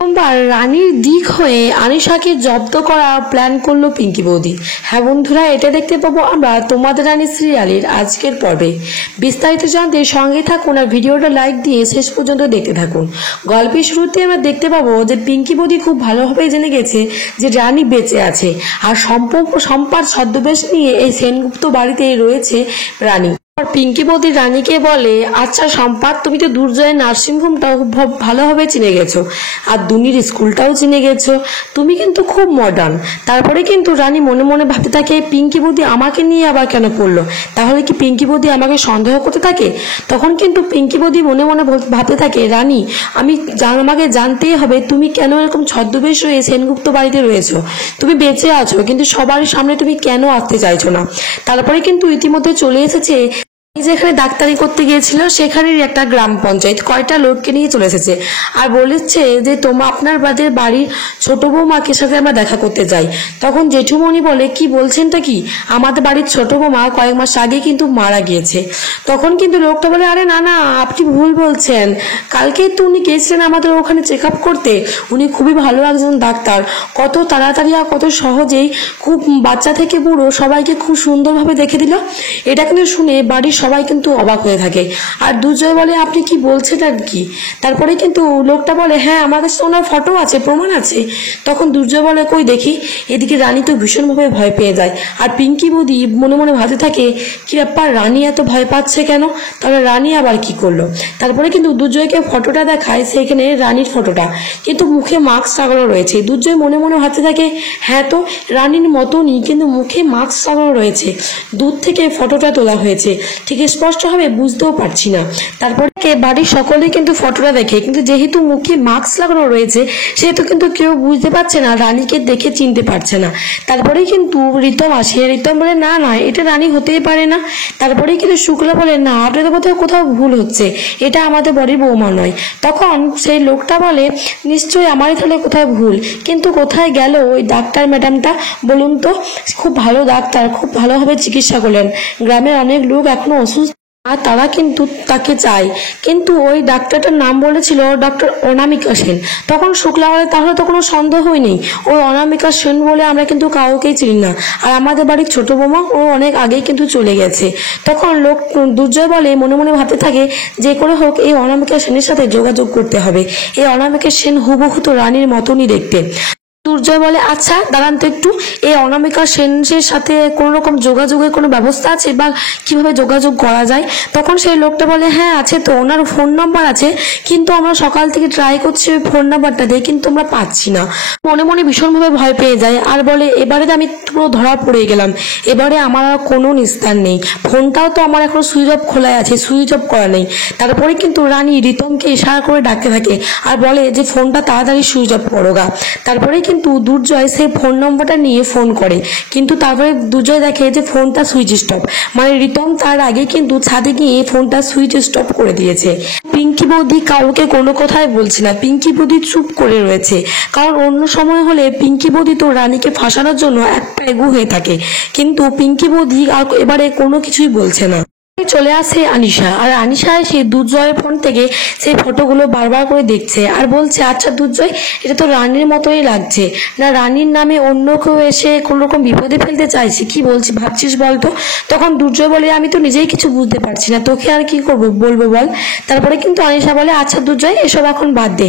সোমবার রানীর দিক হয়ে আনিশাকে জব্দ করার প্ল্যান করলো পিঙ্কি বৌদি। হ্যাঁ বন্ধুরা, এটা দেখতে পাবো আমরা তোমাদের রানী সিরিয়ালের আজকের পর্বে। বিস্তারিত জানতে সঙ্গে থাকুন আর ভিডিওটা লাইক দিয়ে শেষ পর্যন্ত দেখতে থাকুন। গল্পের শুরুতে আমরা দেখতে পাবো যে পিঙ্কি বৌদি খুব ভালোভাবে জেনে গেছে যে রানী বেঁচে আছে আর সম্পার ছদ্মবেশ নিয়ে এই সেনগুপ্ত বাড়িতে রয়েছে রানী। পিঙ্কি বৌদি রানীকে বলে, আচ্ছা সম্পাদ, তুমি তো দুর্জয়ের নার্সিংহোমটাও ভালোভাবে চিনে গেছো আর দুনির স্কুলটাও চিনে গেছো, তুমি কিন্তু খুব মডার্ন। তারপরে কিন্তু রানী মনে মনে ভাবতে থাকে, পিঙ্কি বৌদি আমাকে নিয়ে আবার কেন পড়লো? তাহলে কি পিঙ্কি বৌদি আমাকে সন্দেহ করতে থাকে? তখন কিন্তু পিঙ্কি বৌদি মনে মনে ভাবতে থাকে, রানী আমাকে জানতেই হবে তুমি কেন এরকম ছদ্মবেশ হয়ে সেনগুপ্ত বাড়িতে রয়েছো। তুমি বেঁচে আছো কিন্তু সবার সামনে তুমি কেন আসতে চাইছো না? তারপরে কিন্তু ইতিমধ্যে চলে এসেছে যেখানে ডাক্তারি করতে গিয়েছিল সেখানেরই একটা গ্রাম পঞ্চায়েত কয়টা লোককে নিয়ে চলে এসেছে আর বলেছে যে আপনার বাড়ির ছোট বৌমাকে সাথে আমরা দেখা করতে যাই। তখন জেঠুমণি বলে, কি বলছেনটা কি? আমাদের বাড়ির ছোট বৌমা কয়েক মাস আগে কিন্তু মারা গিয়েছে। তখন কিন্তু লোকটা বলে, আরে না না, আপনি ভুল বলছেন, কালকে তো উনি গিয়েছিলেন আমাদের ওখানে চেক আপ করতে। উনি খুবই ভালো একজন ডাক্তার, কত তাড়াতাড়ি আর কত সহজেই খুব বাচ্চা থেকে বুড়ো সবাইকে খুব সুন্দরভাবে দেখে দিল। এটা কিন্তু শুনে বাড়ির সবাই কিন্তু অবাক হয়ে থাকে। আর দুর্জয় বলে, আপনি কি বলছেন আর কি? তারপরে কিন্তু লোকটা বলে, হ্যাঁ আমার কাছে ওনার ফটো আছে, প্রমাণ আছে। তখন দুর্জয় বলে, কই দেখি। এদিকে রানী তো ভীষণভাবে ভয় পেয়ে যায় আর পিঙ্কি বৌদি মনে মনে ভাবতে থাকে, কি ব্যাপার, রানী এত ভয় পাচ্ছে কেন? তাহলে রানী আবার কি করলো? তারপরে কিন্তু দুর্জয়কে ফটোটা দেখায়, সেখানে রানীর ফটোটা, কিন্তু মুখে মাস্ক লাগানো রয়েছে। দুর্জয় মনে মনে ভাবতে থাকে, হ্যাঁ তো রানীর মতনই, কিন্তু মুখে মাস্ক লাগানো রয়েছে। দূর থেকে ফটোটা তোলা হয়েছে, ঠিক স্পষ্টভাবে বুঝতেও পারছি না। তারপরে বাড়ির সকলে কিন্তু ফটোটা দেখে, কিন্তু যেহেতু মুখে মাস্ক লাগানো রয়েছে সেহেতু কিন্তু কেউ বুঝতে পারছে না, রানীকে দেখে চিনতে পারছে না। তারপরেই কিন্তু রিতম আসে। রিতম বলে, না না, এটা রানী হতেই পারে না। তারপরেই কিন্তু শুক্লা বলে, না, আপনাদের বোধহয় কোথাও ভুল হচ্ছে, এটা আমাদের বাড়ির বৌমা নয়। তখন সেই লোকটা বলে, নিশ্চয়ই আমারই তাহলে কোথায় ভুল, কিন্তু কোথায় গেল ওই ডাক্তার ম্যাডামটা বলুন তো? খুব ভালো ডাক্তার, খুব ভালোভাবে চিকিৎসা করলেন, গ্রামের অনেক লোক এখনো অসুস্থ আর তারা কিন্তু তাকে চায়, কিন্তু ওই ডাক্তারটার নাম বলেছিল ডক্টর অনামিকা সেন। তখন শুক্লা বলে, তাহলে তো কোনো সন্দেহই নেই, ওই অনামিকা সেন বলে আমরা কিন্তু কাউকেই চিনি না, আর আমাদের বাড়ির ছোট বৌমা ও অনেক আগেই কিন্তু চলে গেছে। তখন দুর্জয় বলে, মনে মনে ভাবতে থাকে, যে করে হোক এই অনামিকা সেনের সাথে যোগাযোগ করতে হবে। এই অনামিকা সেন হুবহু তো রানীর মতনই দেখতে। দুর্জয় বলে, আচ্ছা দাঁড়ান তো একটু, এই অনামিকা সেনের সাথে কোনো রকম যোগাযোগের কোনো ব্যবস্থা আছে বা কিভাবে যোগাযোগ করা যায়? তখন সেই লোকটা বলে, হ্যাঁ আছে তো, ওনার ফোন নাম্বার আছে, কিন্তু আমরা সকাল থেকে ট্রাই করছি ওই ফোন নাম্বারটা দিয়ে, কিন্তু আমরা পাচ্ছি না। মনে মনে ভীষণভাবে ভয় পেয়ে যায় আর বলে, এবারে তো আমি পুরো ধরা পড়ে গেলাম, এবারে আমার আর কোনো নিস্তার নেই, ফোনটাও তো আমার এখন সুইচ অফ খোলা আছে, সুইচ অফ করা নেই। তারপরে কিন্তু রানী রিতমকে ইশারা করে ডাকতে থাকে আর বলে যে ফোনটা তাড়াতাড়ি সুইচ অফ করো গা। তারপরে কিন্তু দুর্জয় সেই ফোন নম্বরটা নিয়ে ফোন করে, কিন্তু তারপরে দুর্জয় দেখে যে ফোনটা সুইচ স্টপ, মানে রিতম তার আগে কিন্তু ছাদে গিয়ে ফোনটা সুইচ স্টপ করে দিয়েছে। পিঙ্কি বৌদি কাউকে কোনো কথাই বলছে না, পিঙ্কি বৌদি চুপ করে রয়েছে, কারণ অন্য সময় হলে পিঙ্কি বৌদি তো রানীকে ফাঁসানোর জন্য একটা এগু হয়ে থাকে, কিন্তু পিঙ্কি বৌদি আর এবারে কোনো কিছুই বলছে না। চলে আসে আনিশা, আর আনিশা এসে দুর্জয়ের ফোন থেকে সেই ফটোগুলো বারবার করে দেখছে আর বলছে, আচ্ছা দুর্জয়, এটা তো রানীর মতোই লাগছে না, রানীর নামে অন্য কেউ এসে কোন রকম বিপদে ফেলতে চাইছে, কি বলছি ভাবছিস বলতো? তখন দুর্জয় বলে, আমি তো নিজেই কিছু বুঝতে পারছি না, তোকে আর কি বলবো বল। তারপরে কিন্তু আনিশা বলে, আচ্ছা দুর্জয়, এসব এখন বাদ দে,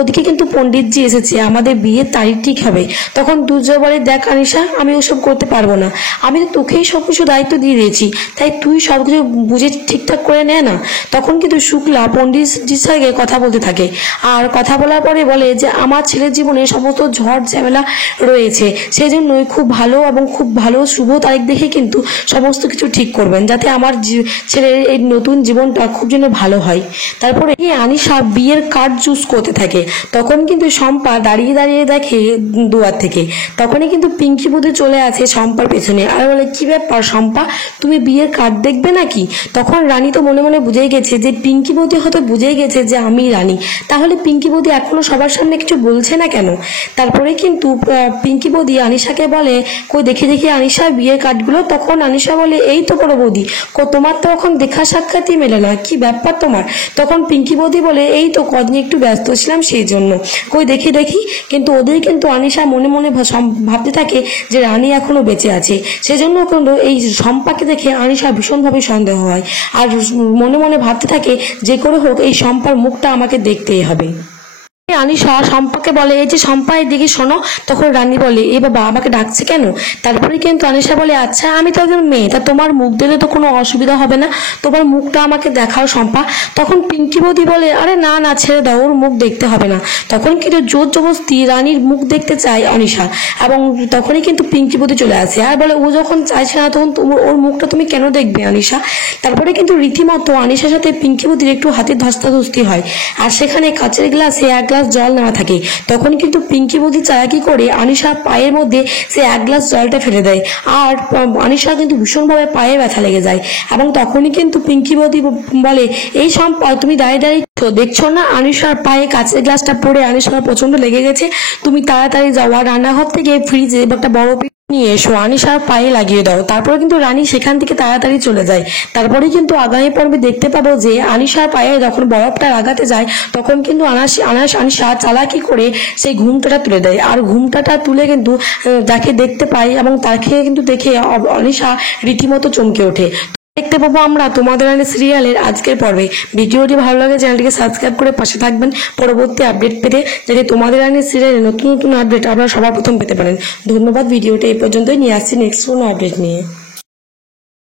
ওদিকে কিন্তু পণ্ডিতজি এসেছে, আমাদের বিয়ের তারিখ ঠিক হবে। তখন দুর্জয় বলে, দেখ আনিশা, আমি ওসব করতে পারবো না, আমি তো তোকেই সবকিছু দায়িত্ব দিয়ে দিয়েছি, তাই তুই সবকিছু বুঝে ঠিকঠাক করে নেয় না। তখন কিন্তু শুক্লা পণ্ডিতজির সঙ্গে কথা বলতে থাকে আর কথা বলার পরে বলে যে, আমার ছেলের জীবনে সমস্ত ঝড় ঝামেলা রয়েছে, সেই জন্যই খুব ভালো এবং খুব ভালো শুভ তারিখ দেখে কিন্তু সমস্ত কিছু ঠিক করবেন, যাতে আমার ছেলের এই নতুন জীবনটা খুব যেন ভালো হয়। তারপরে আনিশা বিয়ের কার্ড চুজ করতে থাকে, তখন কিন্তু শম্পা দাঁড়িয়ে দাঁড়িয়ে দেখে দুয়ার থেকে, তখনই কিন্তু পিঙ্কি বৌদি চলে আসে শম্পার পেছনে আর বলে, কি ব্যাপার শম্পা, তুমি বিয়ের কার্ড দেখবে না? নাকি? তখন রানী তো মনে মনে বুঝেই গেছে যে পিঙ্কি বৌদি হয়তো বুঝেই গেছে যে আমি রানী, তাহলে পিঙ্কি বৌদি এখনো সবার সামনে কিছু বলছে না কেন? তারপরে কিন্তু পিঙ্কি বৌদি আনিশাকে বলে, কই দেখি দেখি আনিশা বিয়ের কার্ডগুলো। তখন আনিশা বলে, এই তো বড় বৌদি, তোমার তো এখন দেখা সাক্ষাৎই মেলে না, কি ব্যাপার তোমার? তখন পিঙ্কি বৌদি বলে, এই তো কদিন একটু ব্যস্ত ছিলাম সেই জন্য। কই দেখি দেখি। কিন্তু ওদের কিন্তু আনিশা মনে মনে ভাবতে থাকে যে রানী এখনো বেঁচে আছে, সেজন্য কিন্তু এই শম্পাকে দেখে আনিশা ভীষণভাবে সন্দেহ হয়, আর মনে মনে ভাবতে থাকে যে করে হোক এই শম্পার মুখটা আমাকে দেখতেই হবে। আনিশা শম্পাকে বলে, এই যে শম্পা এদিকে শোনো। তখন রানী বলে, এ বাবা আমাকে ডাকছে কেন? তারপরে কিন্তু আনিশা বলে, আচ্ছা আমি তো একজন মেয়ে, তা তোমার মুখ দিলে তো কোনো অসুবিধা হবে না, তোমার মুখটা আমাকে দেখাও শম্পা। তখন পিঙ্কি বৌদি বলে, আরে না না ছেড়ে দাও, ওর মুখ দেখতে হবে না। তখন কিন্তু জোর জবরদস্তি রানীর মুখ দেখতে চায় অনিশা, এবং তখনই কিন্তু পিঙ্কি বৌদি চলে আসে আর বলে, ও যখন চাইছে না তখন ওর মুখটা তুমি কেন দেখবে আনিশা? তারপরে কিন্তু রীতিমতো আনিশার সাথে পিঙ্কি বৌদির একটু হাতের ধস্তাধস্তি হয়, আর সেখানে কাচের গ্লাসে এক গ্লাস জল নেওয়া থাকে। তখন কিন্তু পিঙ্কি বৌদি চালাকি করে আনিশার পায়ের মধ্যে সে এক গ্লাস জলটা ফেলে দেয়, আর আনিশা কিন্তু ভীষণভাবে পায়ে ব্যথা লেগে যায়। এবং তখনই কিন্তু পিঙ্কি বৌদি বলে, এই শম্পা তুমি দাঁড়িয়ে দাঁড়িয়ে দেখছো না আনিশার পায়ে কাচের গ্লাসটা পড়ে আনিশার প্রচন্ড লেগে গেছে, তুমি তাড়াতাড়ি যাও আর রান্নাঘর থেকে ফ্রিজে একটা বড় নিয়ে এসো, আনিশার পায়ে লাগিয়ে দাও। তারপরে কিন্তু রানী সেখান থেকে তাড়াতাড়ি চলে যায়। তারপরে কিন্তু আগামী পর্বে দেখতে পাবো যে আনিশার পায়ে যখন বরফটা লাগাতে যায় তখন কিন্তু আনিশা চালাকি করে সেই ঘুমটাটা তুলে দেয়, আর ঘুমটাটা তুলে কিন্তু যাকে দেখতে পায় এবং তাকে কিন্তু দেখে আনিশা রীতিমতো চমকে ওঠে। দেখতে পাবো আমরা তোমাদের রানী সিরিয়ালের আজকের পর্বে। ভিডিওটি ভালো লাগে চ্যানেলটিকে সাবস্ক্রাইব করে পাশে থাকবেন পরবর্তী আপডেট পেতে, যাতে তোমাদের রানী সিরিয়ালের নতুন নতুন আপডেট আপনারা সবার প্রথম পেতে পারেন। ধন্যবাদ। ভিডিওটি এই পর্যন্তই, নিয়ে আসছি নেক্সট কোনো আপডেট নিয়ে।